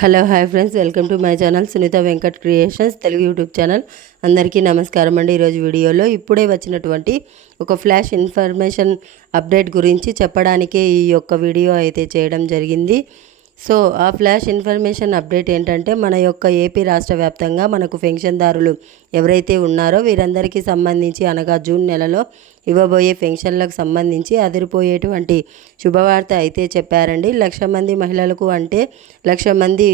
Hello hi friends. Welcome to my channel Sunitha Venkat creations Telugu YouTube channel. అందరికీ నమస్కారం అండి ఈరోజు వీడియోలో. ఇప్పుడే వచ్చినటువంటి ఒక ఫ్లాష్ ఇన్ఫర్మేషన్ అప్డేట్ గురించి చెప్పడానికే ఈ యొక్క వీడియో అయితే చేయడం జరిగింది. సో ఆ ఫ్లాష్ ఇన్ఫర్మేషన్ అప్డేట్ ఏంటంటే మన యొక్క ఏపీ రాష్ట్ర వ్యాప్తంగా మనకు పెన్షన్దారులు ఎవరైతే ఉన్నారో వీరందరికీ సంబంధించి అనగా జూన్ నెలలో ఇవ్వబోయే పెన్షన్లకు సంబంధించి అదిరిపోయేటువంటి శుభవార్త అయితే చెప్పారండి. లక్ష మంది మహిళలకు అంటే లక్ష మంది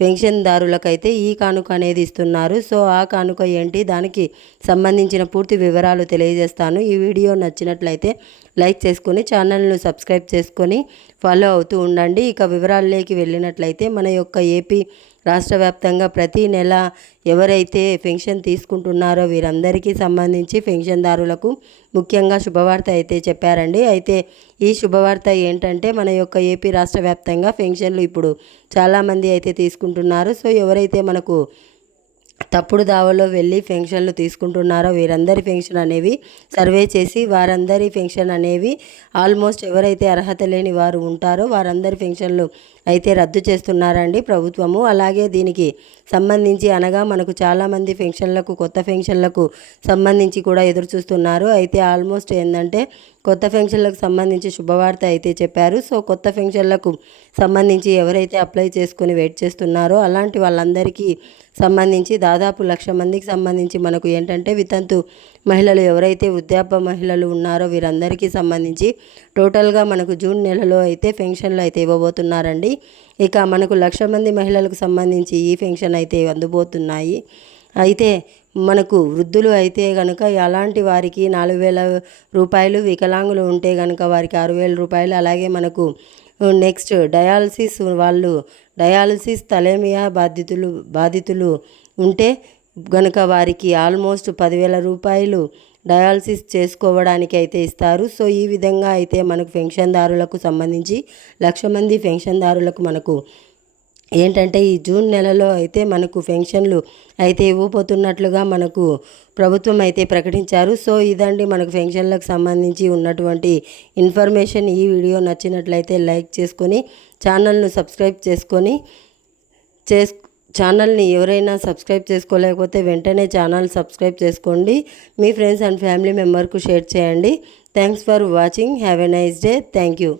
పెన్షన్దారులకైతే ఈ కానుక అనేది ఇస్తున్నారు. సో ఆ కానుక ఏంటి? దానికి సంబంధించిన పూర్తి వివరాలు తెలియజేస్తాను. ఈ వీడియో నచ్చినట్లయితే లైక్ చేసుకొని ఛానల్ను సబ్స్క్రైబ్ చేసుకొని ఫాలో అవుతూ ఉండండి. ఇక వివరాల్లోకి వెళ్ళినట్లయితే మన యొక్క ఏపీ రాష్ట్ర వ్యాప్తంగా ప్రతి నెల ఎవరైతే పెన్షన్ తీసుకుంటున్నారో వీరందరికీ సంబంధించి పెన్షన్దారులకు ముఖ్యంగా శుభవార్త అయితే చెప్పారండి. అయితే ఈ శుభవార్త ఏంటంటే మన యొక్క ఏపీ రాష్ట్ర వ్యాప్తంగా పెన్షన్లు ఇప్పుడు చాలామంది అయితే తీసుకుంటున్నారు. సో ఎవరైతే మనకు తప్పుడు దావలో వెళ్ళి పెన్షన్లు తీసుకుంటున్నారో వీరందరి పెన్షన్ అనేవి సర్వే చేసి వారందరి పెన్షన్ అనేవి ఆల్మోస్ట్ ఎవరైతే అర్హత లేని వారు ఉంటారో వారందరి పెన్షన్లు అయితే రద్దు చేస్తున్నారండి ప్రభుత్వము. అలాగే దీనికి సంబంధించి అనగా మనకు చాలామంది పెన్షన్లకు కొత్త పెన్షన్లకు సంబంధించి కూడా ఎదురు చూస్తున్నారు అయితే ఆల్మోస్ట్ ఏంటంటే కొత్త పెన్షన్లకు సంబంధించి శుభవార్త అయితే చెప్పారు. సో కొత్త పెన్షన్లకు సంబంధించి ఎవరైతే అప్లై చేసుకుని వెయిట్ చేస్తున్నారో అలాంటి వాళ్ళందరికీ సంబంధించి దాదాపు లక్ష మందికి సంబంధించి మనకు ఏంటంటే వితంతు మహిళలు ఎవరైతే వృద్ధాప్య మహిళలు ఉన్నారో వీరందరికీ సంబంధించి టోటల్గా మనకు జూన్ నెలలో అయితే పెన్షన్లు అయితే ఇవ్వబోతున్నారండి. ఇక మనకు లక్ష మంది మహిళలకు సంబంధించి ఈ పెన్షన్ అయితే అందబోతున్నాయి. అయితే మనకు వృద్ధులు అయితే కనుక అలాంటి వారికి నాలుగు వేల రూపాయలు వికలాంగులు ఉంటే కనుక వారికి ఆరు వేల రూపాయలు. అలాగే మనకు నెక్స్ట్ డయాలసిస్ వాళ్ళు డయాలసిస్ తలేమియా బాధితులు బాధితులు ఉంటే గనుక వారికి ఆల్మోస్ట్ పదివేల రూపాయలు డయాలసిస్ చేసుకోవడానికి అయితే ఇస్తారు. సో ఈ విధంగా అయితే మనకు పెన్షన్దారులకు సంబంధించి లక్ష మంది పెన్షన్దారులకు మనకు ఏంటంటే ఈ జూన్ నెలలో అయితే మనకు పెన్షన్లు అయితే ఇవ్వబోతున్నట్లుగా మనకు ప్రభుత్వం అయితే ప్రకటించారు. సో ఇదండి మనకు పెన్షన్లకు సంబంధించి ఉన్నటువంటి ఇన్ఫర్మేషన్. ఈ వీడియో నచ్చినట్లయితే లైక్ చేసుకొని ఛానల్ను సబ్స్క్రైబ్ చేసుకొని చేస్ ఛానల్ని ఎవరైనా సబ్స్క్రైబ్ చేసుకోలేకపోతే వెంటనే ఛానల్ సబ్స్క్రైబ్ చేసుకోండి. మీ ఫ్రెండ్స్ అండ్ ఫ్యామిలీ మెంబర్కు షేర్ చేయండి. Thanks for watching. Have a nice day. Thank you.